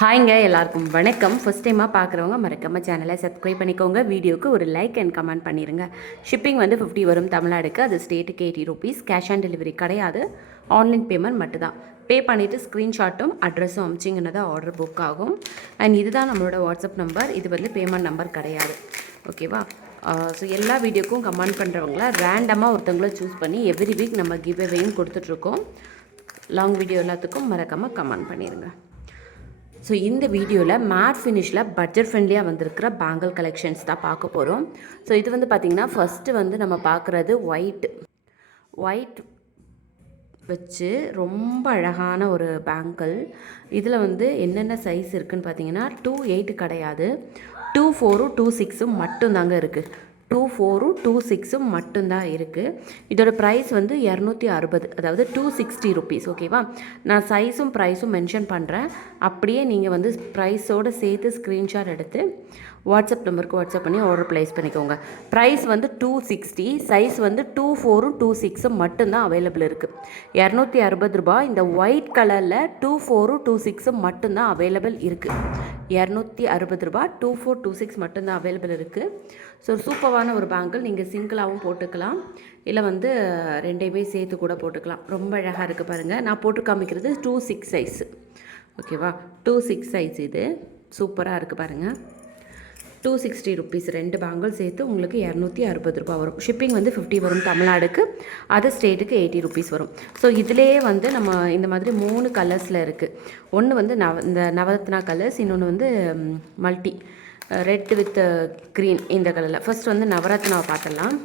ஹாய்ங்க எல்லாருக்கும் வணக்கம். ஃபஸ்ட் டைமாக பார்க்குறவங்க மறக்காம சேனலை சப்ஸ்கிரைப் பண்ணிக்கோங்க. வீடியோக்கு ஒரு லைக் அண்ட் கமெண்ட் பண்ணிடுங்க. ஷிப்பிங் வந்து 50 வரும் தமிழ்நாடுக்கு. அது ஸ்டேட்டுக்கு 80 ரூபீஸ். கேஷ் ஆன் டெலிவரி கிடையாது, ஆன்லைன் பேமெண்ட் மட்டும்தான். பே பண்ணிவிட்டு ஸ்க்ரீன்ஷாட்டும் அட்ரஸும் அமிச்சிங்கன்னா தான் ஆர்டர் புக் ஆகும். அண்ட் இதுதான் நம்மளோட வாட்ஸ்அப் நம்பர். இது வந்து பேமெண்ட் நம்பர் கிடையாது, ஓகேவா? ஸோ எல்லா வீடியோக்கும் கமெண்ட் பண்ணுறவங்கள ரேண்டமாக ஒருத்தவங்கள சூஸ் பண்ணி எவ்ரி வீக் நம்ம கிவ் அவேயும் கொடுத்துட்ருக்கோம். லாங் வீடியோ எல்லாத்துக்கும் மறக்காமல் கமெண்ட் பண்ணிடுங்க. ஸோ இந்த வீடியோவில் மேட் ஃபினிஷில் பட்ஜெட் ஃப்ரெண்ட்லியாக வந்திருக்கிற பேங்கிள் கலெக்ஷன்ஸ் தான் பார்க்க போகிறோம். ஸோ இது வந்து பார்த்திங்கன்னா ஃபஸ்ட்டு வந்து நம்ம பார்க்குறது ஒயிட் வச்சு ரொம்ப அழகான ஒரு பேங்கிள். இதில் வந்து என்னென்ன சைஸ் இருக்குதுன்னு பார்த்தீங்கன்னா 2/8 கிடையாது, 2/4 2/6 மட்டும்தாங்க இருக்குது. 2/4 2/6 மட்டும்தான் இருக்குது. இதோட ப்ரைஸ் வந்து 260, அதாவது 260 ருபீஸ், ஓகேவா? நான் சைஸும் ப்ரைஸும் மென்ஷன் பண்ணுறேன். அப்படியே நீங்கள் வந்து ப்ரைஸோடு சேர்த்து ஸ்க்ரீன்ஷாட் எடுத்து வாட்ஸ்அப் நம்பருக்கு வாட்ஸ்அப் பண்ணி ஆர்டர் ப்ளேஸ் பண்ணிக்கோங்க. ப்ரைஸ் வந்து 260, சைஸ் வந்து 2/4 2/6 மட்டும்தான் அவைலபிள் இருக்குது. 260 ரூபாய். இந்த ஒயிட் கலரில் 2/4 2/6 மட்டும்தான் அவைலபிள் இருக்குது. 260 ரூபாய், 2/4 2/6 மட்டும்தான் அவைலபிள் இருக்குது. ஸோ சூப்பரான ஒரு பேங்கிள். நீங்கள் சிங்கிளாகவும் போட்டுக்கலாம், இல்லை வந்து ரெண்டையுமே சேர்த்து கூட போட்டுக்கலாம். ரொம்ப அழகாக இருக்குது பாருங்கள். நான் போட்டு காமிக்கிறது 2/6 சைஸு, ஓகேவா? 2/6 சைஸ் இது சூப்பராக இருக்குது பாருங்கள். 260 ருபீஸ். 2 பேங்கிள் சேர்த்து உங்களுக்கு 260 ரூபா வரும். ஷிப்பிங் வந்து 50 வரும் தமிழ்நாடுக்கு, அதர் ஸ்டேட்டுக்கு 80 ருபீஸ் வரும். ஸோ இதிலேயே வந்து நம்ம இந்த மாதிரி 3 கலர்ஸில் இருக்குது. ஒன்று வந்து இந்த நவரத்னா கலர்ஸ், இன்னொன்று வந்து மல்டி ரெட் வித் க்ரீன் இந்த கலரில். ஃபர்ஸ்ட் வந்து நவரத்னாவை பார்த்துடலாம்.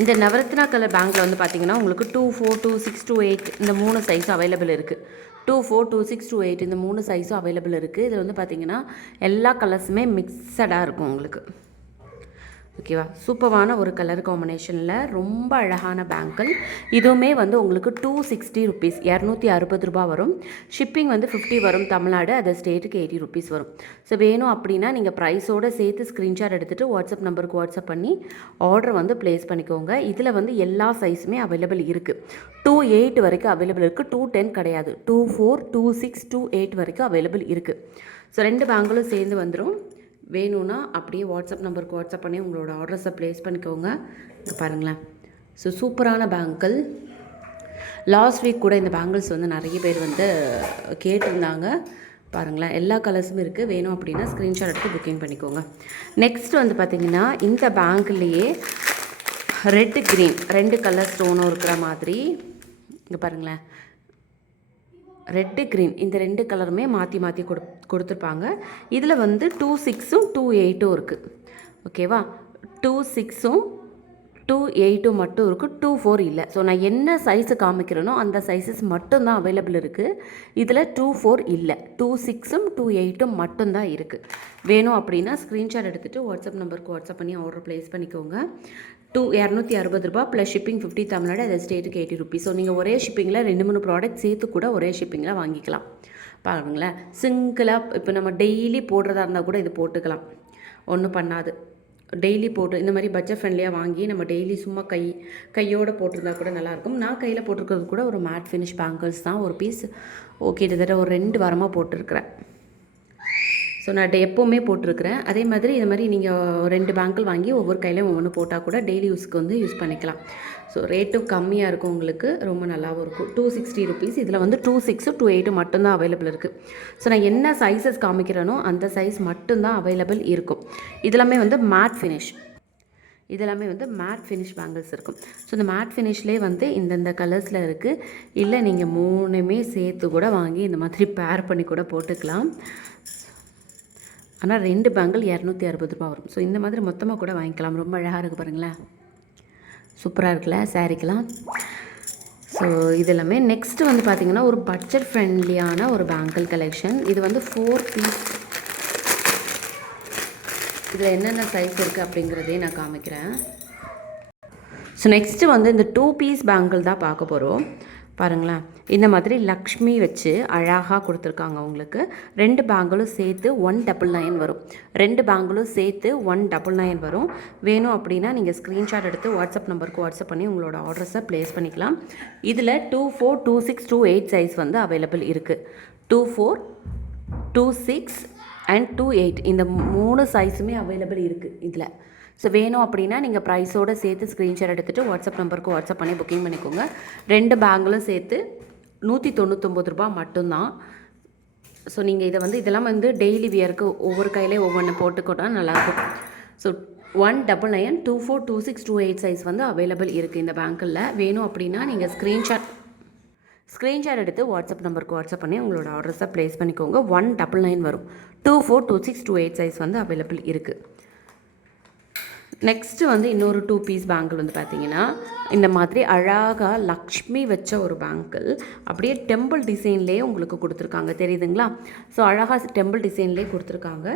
இந்த நவரத்னா கலர் பேங்கில் வந்து பார்த்திங்கன்னா உங்களுக்கு 2/4 2/6 2/8 இந்த 3 சைஸ் அவைலபிள் இருக்குது. 2/4 2/6 2/8 இந்த 3 சைஸும் அவைலபிள் இருக்குது. இதில் வந்து பார்த்திங்கன்னா எல்லா கலர்ஸுமே மிக்சடாக இருக்கும் உங்களுக்கு, ஓகேவா? சூப்பரான ஒரு கலர் காம்பினேஷனில் ரொம்ப அழகான பேங்கிள். இதுவுமே வந்து உங்களுக்கு 260 ருபீஸ், 260 ரூபா வரும். ஷிப்பிங் வந்து 50 வரும் தமிழ்நாடு, அது ஸ்டேட்டுக்கு 80 ருபீஸ் வரும். ஸோ வேணும் அப்படின்னா நீங்கள் ப்ரைஸோடு சேர்த்து ஸ்க்ரீன்ஷாட் எடுத்துகிட்டு வாட்ஸ்அப் நம்பருக்கு வாட்ஸ்அப் பண்ணி ஆர்டர் வந்து ப்ளேஸ் பண்ணிக்கோங்க. இதில் வந்து எல்லா சைஸுமே அவைலபிள் இருக்குது. 2/8 வரைக்கும் அவைலபிள் இருக்குது, 2/10 கிடையாது. 2/4 2/6 2/8 வரைக்கும் அவைலபிள் இருக்குது. ஸோ 2 பேங்கிளும் சேர்ந்து வந்துடும். வேணும்னா அப்படியே வாட்ஸ்அப் நம்பருக்கு வாட்ஸ்அப் பண்ணி உங்களோட ஆர்டர்ஸை ப்ளேஸ் பண்ணிக்கோங்க. இங்கே பாருங்களேன். ஸோ சூப்பரான பேங்கிள். லாஸ்ட் வீக் கூட இந்த பேங்கிள்ஸ் வந்து நிறைய பேர் வந்து கேட்டிருந்தாங்க. பாருங்களேன், எல்லா கலர்ஸும் இருக்குது. வேணும் அப்படின்னா ஸ்க்ரீன்ஷாட் எடுத்து புக்கிங் பண்ணிக்கோங்க. நெக்ஸ்ட் வந்து பார்த்திங்கன்னா இந்த பேங்கிள்லேயே ரெட் க்ரீன் 2 கலர் ஸ்டோனும் இருக்கிற மாதிரி. இங்கே பாருங்களேன், ரெட்டு க்ரீன் இந்த 2 கலருமே மாற்றி மாற்றி கொடுத்துருப்பாங்க. இதில் வந்து 2/6 2/8 இருக்குது, ஓகேவா? 2/6 2/8 மட்டும் இருக்குது, 2/4 இல்லை. ஸோ நான் என்ன சைஸு காமிக்கிறேனோ அந்த சைஸஸ் மட்டும்தான் அவைலபிள் இருக்குது. இதில் 2/4 இல்லை, 2/6 2/8 மட்டும்தான் இருக்குது. வேணும் அப்படின்னா ஸ்க்ரீன்ஷாட் எடுத்துகிட்டு வாட்ஸ்அப் நம்பருக்கு வாட்ஸ்அப் பண்ணி ஆர்டர் ப்ளேஸ் பண்ணிக்கோங்க. 260 ரூபா ப்ளஸ் ஷிப்பிங் 50 தமிழ்நாடு, அது ஸ்டேட்டுக்கு 80 ருபீஸ். ஸோ நீங்கள் ஒரே ஷிப்பிங்கில் 2-3 ப்ராடக்ட் சேர்த்து கூட ஒரே ஷிப்பிங்கில் வாங்கிக்கலாம். பாருங்களேன், சிங்கிளாக இப்போ நம்ம டெய்லி போடுறதா இருந்தால் கூட இது போட்டுக்கலாம், ஒன்றும் பண்ணாது. டெய்லி போட்டு இந்த மாதிரி பட்ஜெட் ஃப்ரெண்ட்லியாக வாங்கி நம்ம டெய்லி சும்மா கையோடு போட்டிருந்தா கூட நல்லாயிருக்கும். நான் கையில் போட்டிருக்கிறது கூட ஒரு மேட் ஃபினிஷ் பேங்கிள்ஸ் தான். ஒரு பீஸ் கிட்டத்தட்ட ஒரு 2 வாரமாக போட்டிருக்கிறேன். ஸோ நான் எப்போவுமே போட்டிருக்கிறேன். அதே மாதிரி இது மாதிரி நீங்கள் 2 பேங்கிள் வாங்கி ஒவ்வொரு கையிலையும் ஒவ்வொன்று போட்டால் கூட டெய்லி யூஸ்க்கு வந்து யூஸ் பண்ணிக்கலாம். ஸோ ரேட்டும் கம்மியாக இருக்கும் உங்களுக்கு, ரொம்ப நல்லாவும் இருக்கும். 260 ருபீஸ். இதில் வந்து 2/6 2/8 மட்டும்தான் அவைலபிள் இருக்குது. ஸோ நான் என்ன சைஸஸ் காமிக்கிறேனோ அந்த சைஸ் மட்டும்தான் அவைலபிள் இருக்கும். இதெல்லாமே வந்து மேட் ஃபினிஷ், இதெல்லாமே வந்து மேட் ஃபினிஷ் பேங்கிள்ஸ் இருக்கும். ஸோ இந்த மேட் ஃபினிஷ்லேயே வந்து இந்தந்த கலர்ஸில் இருக்குது. இல்லை நீங்கள் 3மே சேர்த்து கூட வாங்கி இந்த மாதிரி பேர் பண்ணி கூட போட்டுக்கலாம். ஆனால் 2 பேங்கிள் 260 ரூபா வரும். ஸோ இந்த மாதிரி மொத்தமாக கூட வாங்கிக்கலாம். ரொம்ப அழகாக இருக்குது பாருங்களேன், சூப்பராக இருக்குல்ல சாரிக்கெலாம். ஸோ இதெல்லாமே நெக்ஸ்ட்டு வந்து பார்த்திங்கன்னா ஒரு பட்ஜெட் ஃப்ரெண்ட்லியான ஒரு பேங்கிள் கலெக்ஷன். இது வந்து 4 பீஸ். இதில் என்னென்ன சைஸ் இருக்குது அப்படிங்கிறதே நான் காமிக்கிறேன். ஸோ நெக்ஸ்ட்டு வந்து இந்த 2 பீஸ் பேங்கிள் தான் பார்க்க போகிறோம். பாருங்களேன், இந்த மாதிரி லக்ஷ்மி வச்சு அழகாக கொடுத்துருக்காங்க உங்களுக்கு. 2 பேங்கிளும் சேர்த்து 199 வரும். 2 பேங்கிளும் சேர்த்து 199 வரும். வேணும் அப்படின்னா நீங்கள் ஸ்க்ரீன்ஷாட் எடுத்து வாட்ஸ்அப் நம்பருக்கு வாட்ஸ்அப் பண்ணி உங்களோட ஆர்டர்ஸை ப்ளேஸ் பண்ணிக்கலாம். இதில் 2/4 2/6 2/8 சைஸ் வந்து அவைலபிள் இருக்குது. 2/4 2/6 அண்ட் 2/8 இந்த 3 சைஸுமே அவைலபிள் இருக்குது இதில். ஸோ வேணும் அப்படின்னா நீங்கள் ப்ரைஸோடு சேர்த்து ஸ்க்ரீன்ஷாட் எடுத்துகிட்டு வாட்ஸ்அப் நம்பருக்கு வாட்ஸ்அப் பண்ணி புக்கிங் பண்ணிக்கோங்க. 2 பேங்கிலும் சேர்த்து 199 ரூபா மட்டும்தான். ஸோ நீங்கள் இதை வந்து இதெல்லாம் வந்து டெய்லி வியருக்கு ஒவ்வொரு கையிலே ஒவ்வொன்று போட்டுக்கிட்டால் நல்லாயிருக்கும். ஸோ 1992426228 சைஸ் வந்து அவைலபிள் இருக்குது இந்த பேங்கில். வேணும் அப்படின்னா நீங்கள் ஸ்க்ரீன்ஷாட் எடுத்து வாட்ஸ்அப் நம்பருக்கு வாட்ஸ்அப் பண்ணி உங்களோட ஆர்டர்ஸை ப்ளேஸ் பண்ணிக்கோங்க. 199 வரும். 242628 சைஸ் வந்து அவைலபிள் இருக்குது. நெக்ஸ்ட்டு வந்து இன்னொரு 2 பீஸ் பேங்கிள் வந்து பார்த்திங்கன்னா இந்த மாதிரி அழகாக லக்ஷ்மி வச்ச ஒரு பேங்கிள் அப்படியே டெம்பிள் டிசைன்லேயே உங்களுக்கு கொடுத்துருக்காங்க, தெரியுதுங்களா? ஸோ அழகாக டெம்பிள் டிசைன்லேயே கொடுத்துருக்காங்க.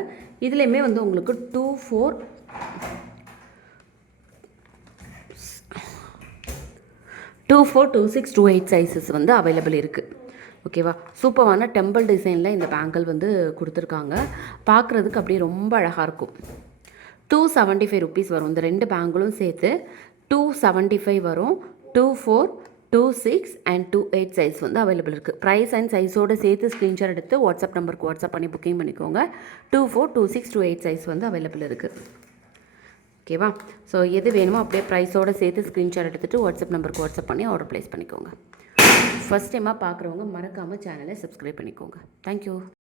இதுலேயுமே வந்து உங்களுக்கு 242628 சைஸஸ் வந்து அவைலபிள் இருக்குது. ஓகேவா? சூப்பரான டெம்பிள் டிசைனில் இந்த பேங்கிள் வந்து கொடுத்துருக்காங்க. பார்க்குறதுக்கு அப்படியே ரொம்ப அழகாக இருக்கும். 275 ருபீஸ் வரும். இந்த 2 பேங்கிளும் சேர்த்து 275 வரும். 24, 26 அண்ட் 28 சைஸ் வந்து அவைலபிள் இருக்குது. ப்ரைஸ் அண்ட் சைஸோடு சேர்த்து ஸ்க்ரீன்ஷாட் எடுத்து வாட்ஸ்அப் நம்பருக்கு வாட்ஸ்அப் பண்ணி புக்கிங் பண்ணிக்கோங்க. 242628 சைஸ் வந்து அவைலபிள் இருக்குது. ஓகேவா? ஸோ எது வேணுமோ அப்படியே ப்ரைஸோடு சேர்த்து ஸ்க்ரீன்ஷாட் எடுத்துகிட்டு வாட்ஸ்அப் நம்பருக்கு வாட்ஸ்அப் பண்ணி ஆர்டர் ப்ளேஸ் பண்ணிக்கோங்க. ஃபஸ்ட் டைமாக பார்க்குறவங்க மறக்காமல் சேனலை சப்ஸ்கிரைப் பண்ணிக்கோங்க. தேங்க்யூ.